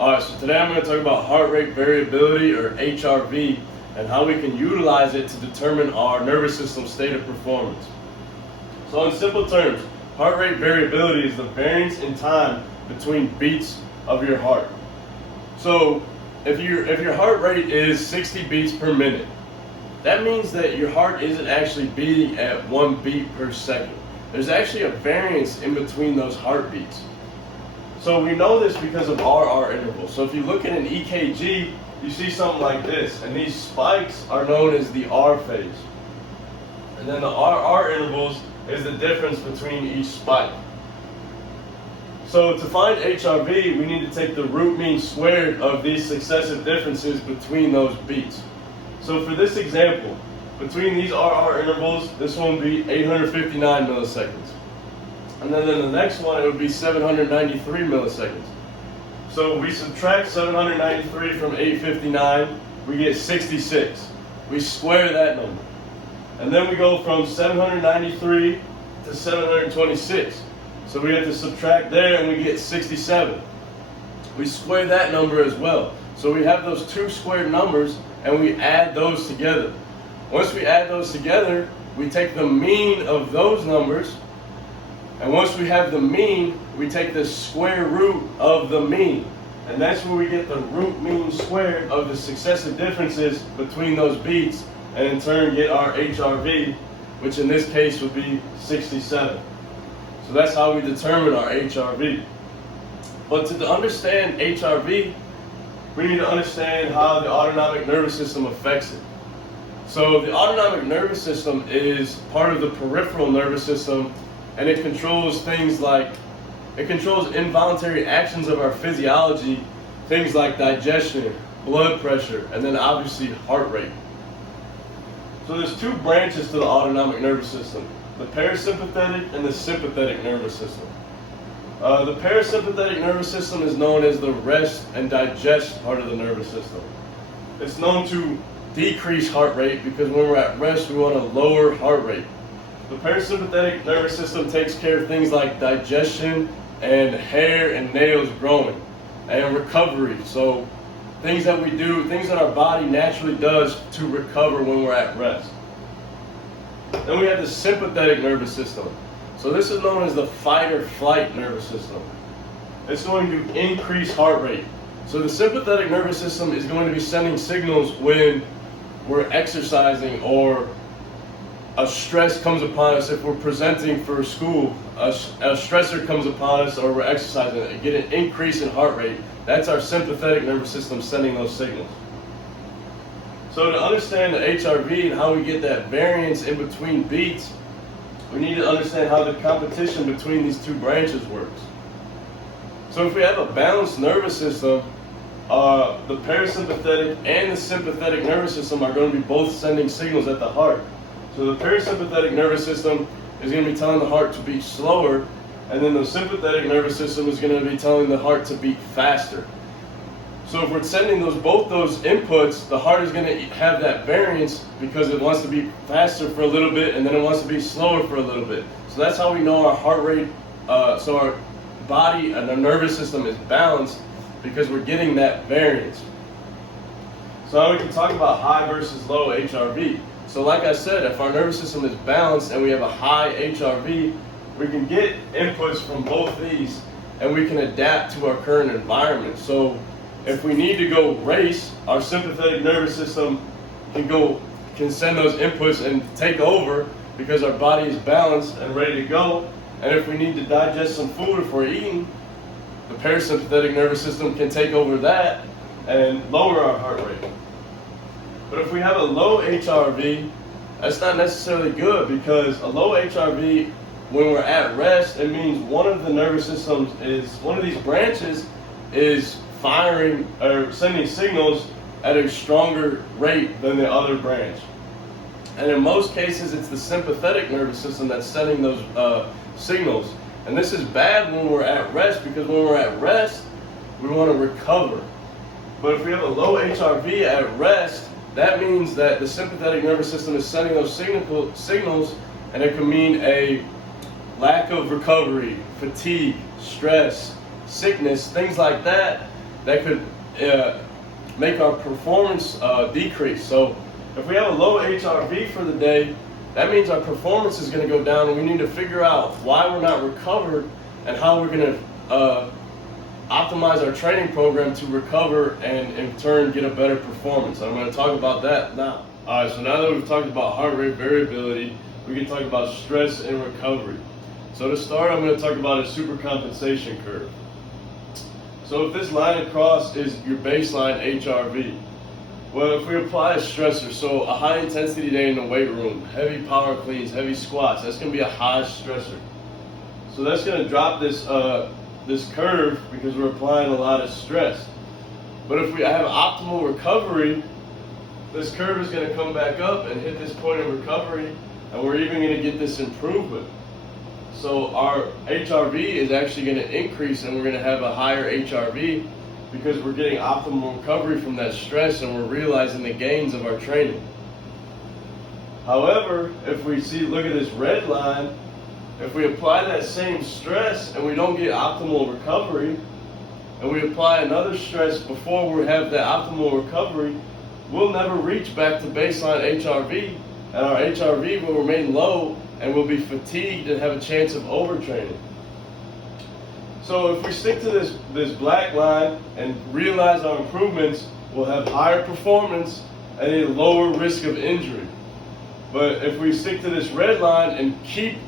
Alright, so today I'm going to talk about heart rate variability, or HRV, and how we can utilize it to determine our nervous system state of performance. So in simple terms, heart rate variability is the variance in time between beats of your heart. So if your heart rate is 60 beats per minute, that means that your heart isn't actually beating at 1 beat per second. There's actually a variance in between those heartbeats. So we know this because of RR intervals. So if you look at an EKG, you see something like this, and these spikes are known as the R phase. And then the RR intervals is the difference between each spike. So to find HRV, we need to take the root mean squared of these successive differences between those beats. So for this example, between these RR intervals, this one would be 859 milliseconds. And then in the next one, it would be 793 milliseconds. So we subtract 793 from 859, we get 66. We square that number. And then we go from 793 to 726. So we have to subtract there and we get 67. We square that number as well. So we have those two squared numbers and we add those together. Once we add those together, we take the mean of those numbers. And once we have the mean, we take the square root of the mean. And that's where we get the root mean squared of the successive differences between those beats, and in turn get our HRV, which in this case would be 67. So that's how we determine our HRV. But to understand HRV, we need to understand how the autonomic nervous system affects it. So the autonomic nervous system is part of the peripheral nervous system, and it controls things like, it controls involuntary actions of our physiology, things like digestion, blood pressure, and then obviously heart rate. So there's two branches to the autonomic nervous system, the parasympathetic and the sympathetic nervous system. The parasympathetic nervous system is known as the rest and digest part of the nervous system. It's known to decrease heart rate because when we're at rest, we want to lower heart rate. The parasympathetic nervous system takes care of things like digestion and hair and nails growing and recovery. So things that we do, things that our body naturally does to recover when we're at rest. Then we have the sympathetic nervous system. So this is known as the fight or flight nervous system. It's going to increase heart rate. So the sympathetic nervous system is going to be sending signals when we're exercising or a stress comes upon us. If we're presenting for school, a stressor comes upon us, or we're exercising, and get an increase in heart rate. That's our sympathetic nervous system sending those signals. So to understand the HRV and how we get that variance in between beats, we need to understand how the competition between these two branches works. So if we have a balanced nervous system, the parasympathetic and the sympathetic nervous system are going to be both sending signals at the heart. So the parasympathetic nervous system is going to be telling the heart to beat slower, and then the sympathetic nervous system is going to be telling the heart to beat faster. So if we're sending both those inputs, the heart is going to have that variance because it wants to beat faster for a little bit, and then it wants to be slower for a little bit. So that's how we know our heart rate, so our body and our nervous system is balanced, because we're getting that variance. So now we can talk about high versus low HRV. So like I said, if our nervous system is balanced and we have a high HRV, we can get inputs from both these and we can adapt to our current environment. So if we need to go race, our sympathetic nervous system can send those inputs and take over because our body is balanced and ready to go. And if we need to digest some food if we're eating, the parasympathetic nervous system can take over that and lower our heart rate. But if we have a low HRV, that's not necessarily good, because a low HRV, when we're at rest, it means one of the nervous systems one of these branches is firing or sending signals at a stronger rate than the other branch. And in most cases, it's the sympathetic nervous system that's sending those signals. And this is bad when we're at rest, because when we're at rest, we want to recover. But if we have a low HRV at rest, that means that the sympathetic nervous system is sending those signals, and it can mean a lack of recovery, fatigue, stress, sickness, things like that. that could make our performance decrease. So if we have a low HRV for the day, that means our performance is going to go down, and we need to figure out why we're not recovered and how we're going to optimize our training program to recover and in turn get a better performance. I'm going to talk about that now. Alright, so now that we've talked about heart rate variability, we can talk about stress and recovery. So to start, I'm going to talk about a supercompensation curve. So if this line across is your baseline HRV, well, if we apply a stressor, so a high intensity day in the weight room, heavy power cleans, heavy squats, that's going to be a high stressor. So that's going to drop this this curve because we're applying a lot of stress. But if we have optimal recovery, this curve is going to come back up and hit this point of recovery, and we're even going to get this improvement. So our HRV is actually going to increase, and we're going to have a higher HRV because we're getting optimal recovery from that stress and we're realizing the gains of our training. However, if we look at this red line, if we apply that same stress and we don't get optimal recovery, and we apply another stress before we have that optimal recovery, we'll never reach back to baseline HRV, and our HRV will remain low and we'll be fatigued and have a chance of overtraining. So if we stick to this black line and realize our improvements, we'll have higher performance and a lower risk of injury. But if we stick to this red line and keep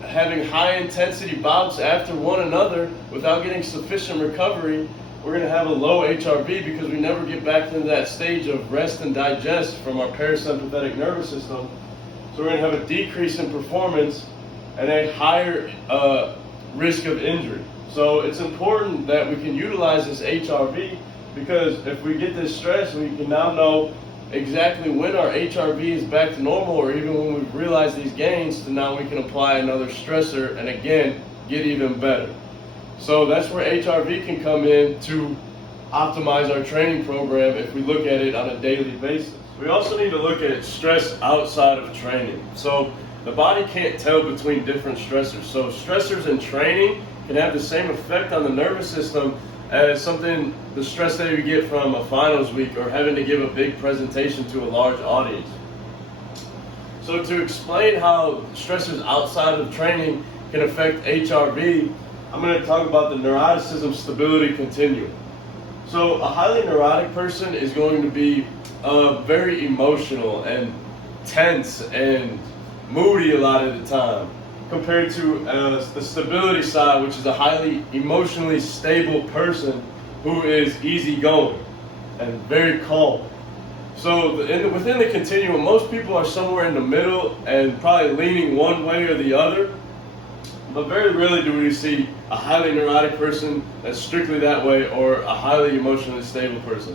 having high intensity bouts after one another without getting sufficient recovery, we're going to have a low HRV because we never get back into that stage of rest and digest from our parasympathetic nervous system. So we're going to have a decrease in performance and a higher risk of injury. So it's important that we can utilize this HRV, because if we get this stress, we can now know exactly when our HRV is back to normal, or even when we've realized these gains, so now we can apply another stressor and again get even better. So that's where HRV can come in to optimize our training program if we look at it on a daily basis. We also need to look at stress outside of training. So the body can't tell between different stressors. So stressors in training can have the same effect on the nervous system as the stress that you get from a finals week or having to give a big presentation to a large audience. So to explain how stressors outside of training can affect HRV, I'm going to talk about the neuroticism stability continuum. So a highly neurotic person is going to be very emotional and tense and moody a lot of the time, compared to the stability side, which is a highly emotionally stable person who is easygoing and very calm. So within the continuum, most people are somewhere in the middle and probably leaning one way or the other, but very rarely do we see a highly neurotic person that's strictly that way, or a highly emotionally stable person.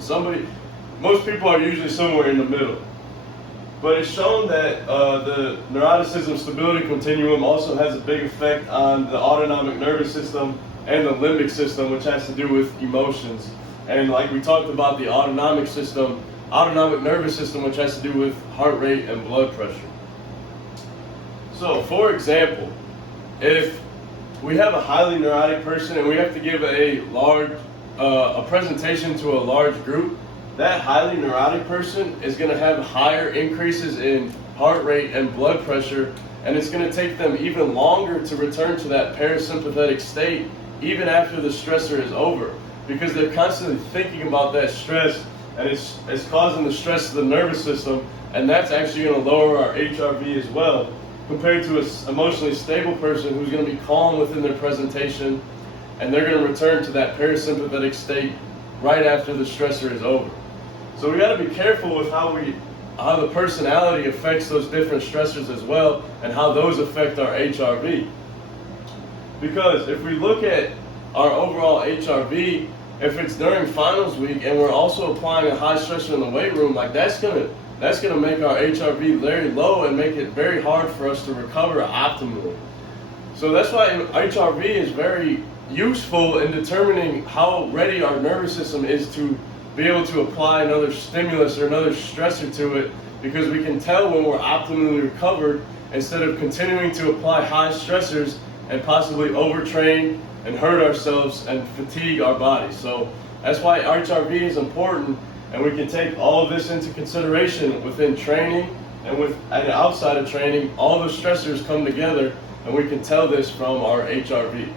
Most people are usually somewhere in the middle. But it's shown that the neuroticism stability continuum also has a big effect on the autonomic nervous system and the limbic system, which has to do with emotions. And like we talked about the autonomic nervous system, which has to do with heart rate and blood pressure. So for example, if we have a highly neurotic person and we have to give a presentation to a large group, that highly neurotic person is going to have higher increases in heart rate and blood pressure, and it's going to take them even longer to return to that parasympathetic state even after the stressor is over, because they're constantly thinking about that stress, and it's causing the stress to the nervous system, and that's actually going to lower our HRV as well, compared to an emotionally stable person who's going to be calm within their presentation, and they're going to return to that parasympathetic state right after the stressor is over. So we got to be careful with how the personality affects those different stressors as well, and how those affect our HRV. Because if we look at our overall HRV, if it's during finals week and we're also applying a high stressor in the weight room, like that's gonna make our HRV very low and make it very hard for us to recover optimally. So that's why HRV is very useful in determining how ready our nervous system is to be able to apply another stimulus or another stressor to it, because we can tell when we're optimally recovered instead of continuing to apply high stressors and possibly overtrain and hurt ourselves and fatigue our body. So That's why HRV is important, and we can take all of this into consideration within training and outside of training. All the stressors come together, and we can tell this from our HRV.